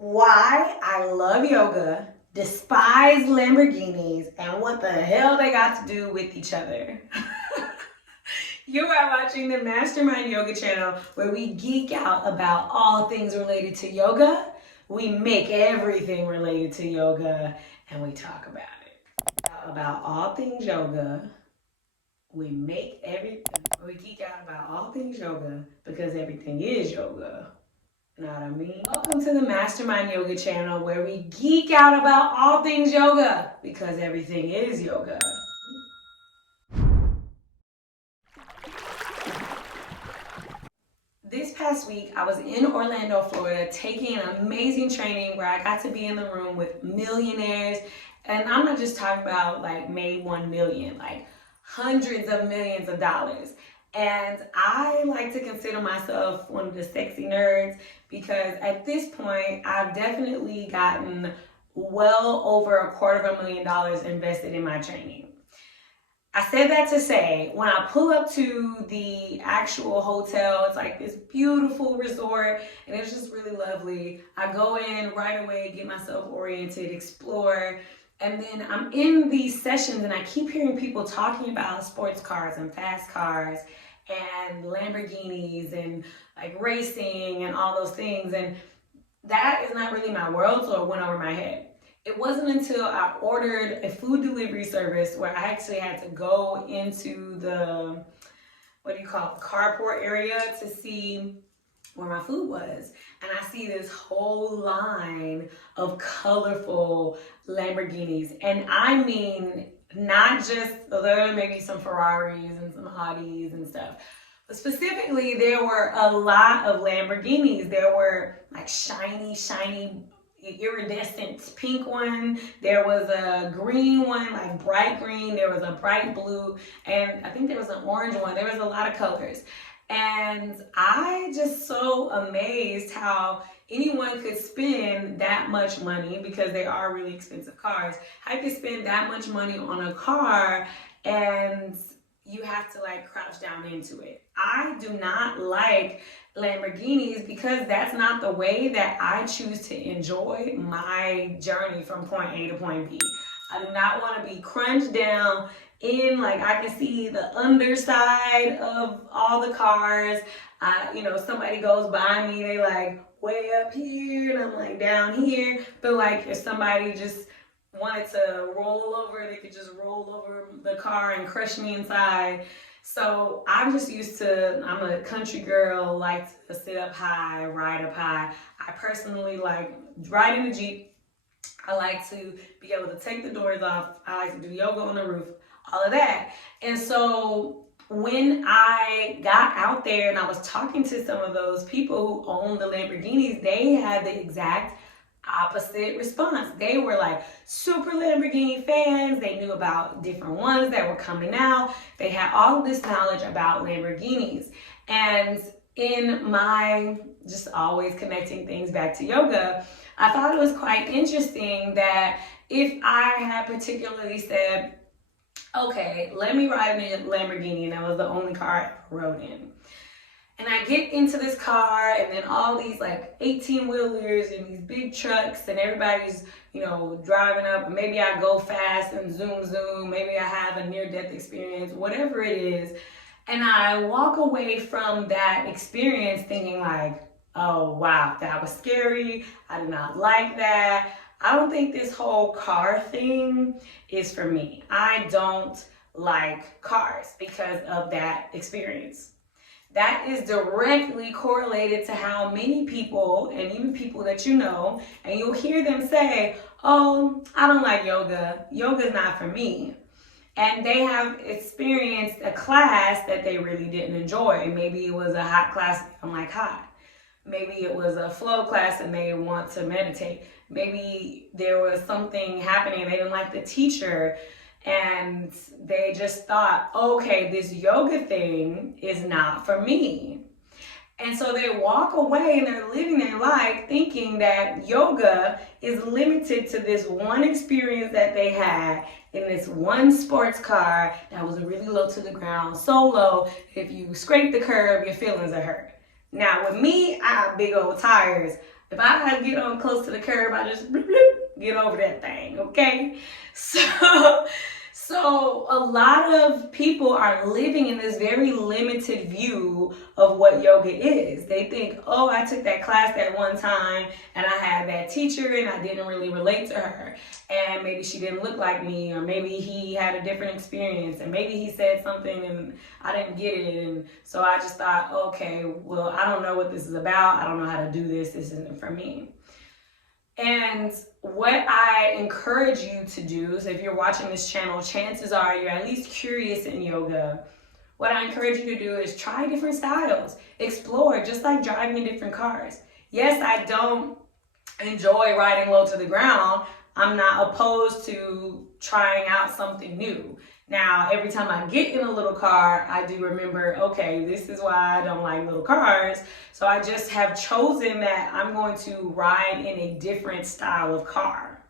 why I love yoga, despise Lamborghinis, and what the hell they got to do with each other. You are watching the Mastermind Yoga channel, where we geek out about all things related to yoga. We make everything related to yoga, and we talk about it. About all things yoga. We geek out about all things yoga because everything is yoga. You know what I mean? Welcome to the Mastermind Yoga channel, where we geek out about all things yoga because everything is yoga. This past week, I was in Orlando, Florida, taking an amazing training where I got to be in the room with millionaires. And I'm not just talking about like made 1 million, like hundreds of millions of dollars. And I like to consider myself one of the sexy nerds because at this point, I've definitely gotten well over $250,000 invested in my training. I said that to say, when I pull up to the actual hotel, it's like this beautiful resort, and it's just really lovely. I go in right away, get myself oriented, explore, and then I'm in these sessions, and I keep hearing people talking about sports cars and fast cars and Lamborghinis and like racing and all those things, and that is not really my world, so it went over my head. It wasn't until I ordered a food delivery service where I actually had to go into the, carport area to see where my food was. And I see this whole line of colorful Lamborghinis. And I mean, not just, there may be some Ferraris and some Audis and stuff. But specifically, there were a lot of Lamborghinis. There were like shiny, iridescent pink one. There was a green one, like bright green. There was a bright blue, and I think there was an orange one. There was a lot of colors, and I just so amazed how anyone could spend that much money, because they are really expensive cars. How you could spend that much money on a car and you have to like crouch down into it. I do not like Lamborghinis because that's not the way that I choose to enjoy my journey from point A to point B. I do not want to be crunched down in, like, I can see the underside of all the cars. Somebody goes by me, they like way up here and I'm like down here. But like if somebody just wanted to roll over, they could just roll over the car and crush me inside. So I'm just used to, I'm a country girl, like to sit up high, ride up high. I personally like riding the Jeep. I like to be able to take the doors off. I like to do yoga on the roof, all of that. And so when I got out there and I was talking to some of those people who own the Lamborghinis, they had the exact opposite response. They were like super Lamborghini fans. They knew about different ones that were coming out. They had all of this knowledge about Lamborghinis. And in my just always connecting things back to yoga, I thought it was quite interesting that if I had particularly said, okay, let me ride in a Lamborghini, and that was the only car I ever rode in. And I get into this car, and then all these like 18-wheelers and these big trucks, and everybody's, driving up. And maybe I go fast and zoom. Maybe I have a near-death experience, whatever it is. And I walk away from that experience thinking like, oh, wow, that was scary. I did not like that. I don't think this whole car thing is for me. I don't like cars because of that experience. That is directly correlated to how many people, and even people that you know, and you'll hear them say, oh, I don't like yoga. Yoga's not for me. And they have experienced a class that they really didn't enjoy. Maybe it was a hot class, they don't like hot. Maybe it was a flow class and they want to meditate. Maybe there was something happening, they didn't like the teacher, and they just thought, okay, this yoga thing is not for me. And so they walk away and they're living their life thinking that yoga is limited to this one experience that they had in this one sports car that was really low to the ground, so low, if you scrape the curb, your feelings are hurt. Now with me, I have big old tires. If I get on close to the curb, I just bloop, bloop, get over that thing, okay? So a lot of people are living in this very limited view of what yoga is. They think, oh, I took that class that one time and I had that teacher and I didn't really relate to her. And maybe she didn't look like me, or maybe he had a different experience, and maybe he said something and I didn't get it. And so I just thought, okay, well, I don't know what this is about. I don't know how to do this. This isn't for me. And what I encourage you to do is, if you're watching this channel, chances are you're at least curious in yoga. What I encourage you to do is try different styles, explore, just like driving different cars. Yes, I don't enjoy riding low to the ground. I'm not opposed to trying out something new. Now, every time I get in a little car, I do remember, okay, this is why I don't like little cars. So I just have chosen that I'm going to ride in a different style of car.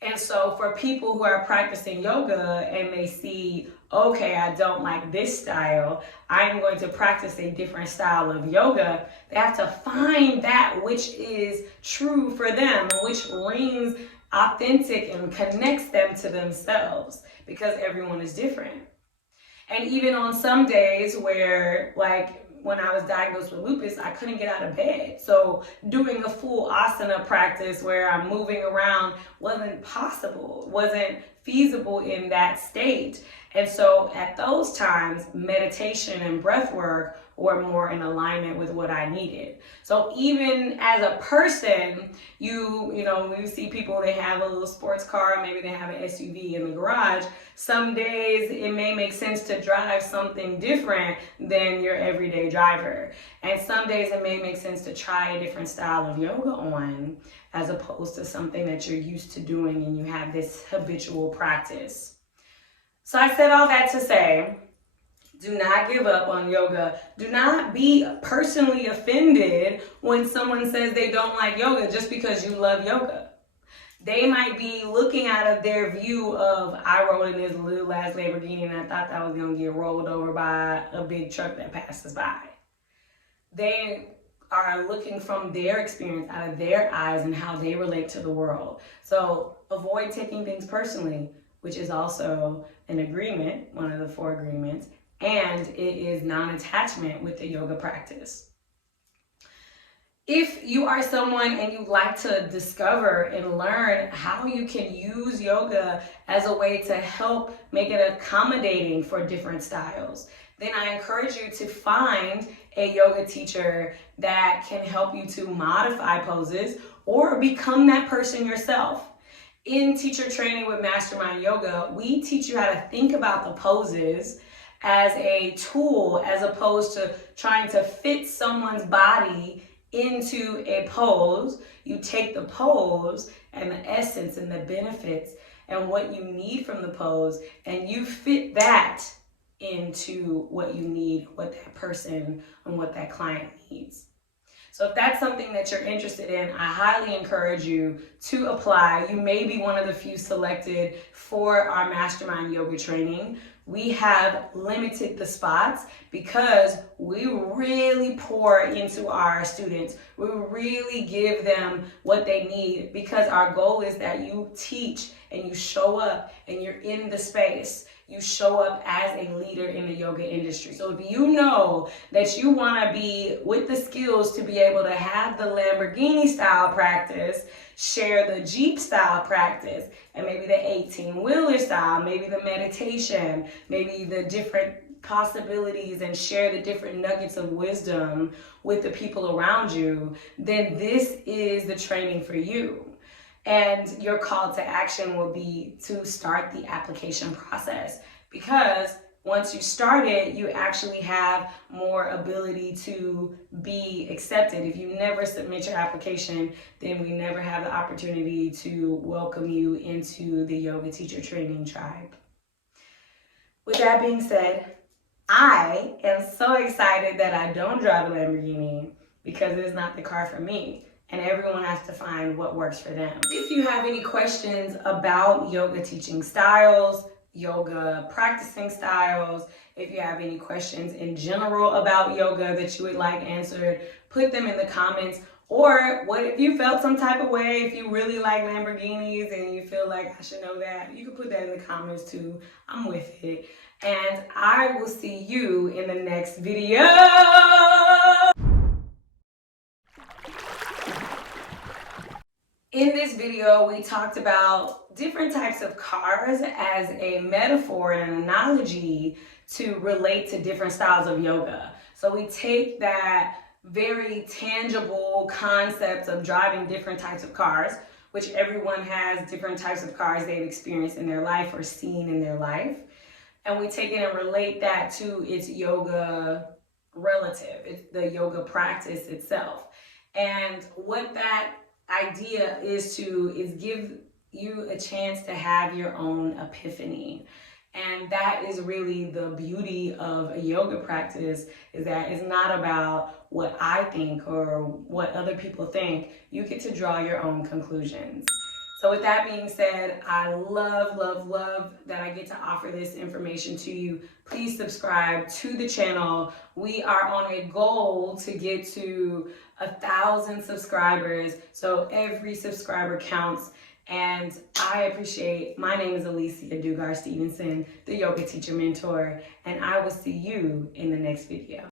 And so for people who are practicing yoga and they see, okay, I don't like this style, I'm going to practice a different style of yoga, they have to find that which is true for them, which rings authentic and connects them to themselves, because everyone is different. And even on some days where, like when I was diagnosed with lupus, I couldn't get out of bed. So doing a full asana practice where I'm moving around wasn't possible, wasn't feasible in that state. And so at those times, meditation and breath work were more in alignment with what I needed. So even as a person, you know, when you see people, they have a little sports car, maybe they have an SUV in the garage. Some days it may make sense to drive something different than your everyday driver. And some days it may make sense to try a different style of yoga on, as opposed to something that you're used to doing and you have this habitual practice. So I said all that to say, do not give up on yoga. Do not be personally offended when someone says they don't like yoga just because you love yoga. They might be looking out of their view of, I rode in this little ass Lamborghini and I thought that was going to get rolled over by a big truck that passes by. They are looking from their experience, out of their eyes, and how they relate to the world. So avoid taking things personally, which is also an agreement, one of the 4 agreements, and it is non-attachment with the yoga practice. If you are someone and you like to discover and learn how you can use yoga as a way to help make it accommodating for different styles, then I encourage you to find a yoga teacher that can help you to modify poses or become that person yourself. In teacher training with Mastermind Yoga, we teach you how to think about the poses as a tool, as opposed to trying to fit someone's body into a pose. You take the pose and the essence and the benefits and what you need from the pose, and you fit that into what you need, what that person and what that client needs. So if that's something that you're interested in, I highly encourage you to apply. You may be one of the few selected for our Mastermind Yoga training. We have limited the spots because we really pour into our students. We really give them what they need, because our goal is that you teach and you show up and you're in the space. You show up as a leader in the yoga industry. So if you know that you want to be with the skills to be able to have the Lamborghini style practice, share the Jeep style practice, and maybe the 18-wheeler style, maybe the meditation, maybe the different possibilities, and share the different nuggets of wisdom with the people around you, then this is the training for you. And your call to action will be to start the application process, because once you start it, you actually have more ability to be accepted. If you never submit your application, then we never have the opportunity to welcome you into the yoga teacher training tribe. With that being said, I am so excited that I don't drive a Lamborghini, because it is not the car for me. And everyone has to find what works for them. If you have any questions about yoga teaching styles, yoga practicing styles, if you have any questions in general about yoga that you would like answered, put them in the comments, Or what if you felt some type of way, if you really like Lamborghinis and you feel like I should know that, you can put that in the comments too. I'm with it. And I will see you in the next video. In this video, we talked about different types of cars as a metaphor and an analogy to relate to different styles of yoga. So we take that very tangible concept of driving different types of cars, which everyone has different types of cars they've experienced in their life or seen in their life. And we take it and relate that to its yoga relative, it's the yoga practice itself. And what that idea is give you a chance to have your own epiphany. And that is really the beauty of a yoga practice, is that it's not about what I think or what other people think. You get to draw your own conclusions. So with that being said, I love, love, love that I get to offer this information to you. Please subscribe to the channel. We are on a goal to get to 1,000 subscribers. So every subscriber counts. And I appreciate, my name is Alicia Dugar Stephenson, the yoga teacher mentor, and I will see you in the next video.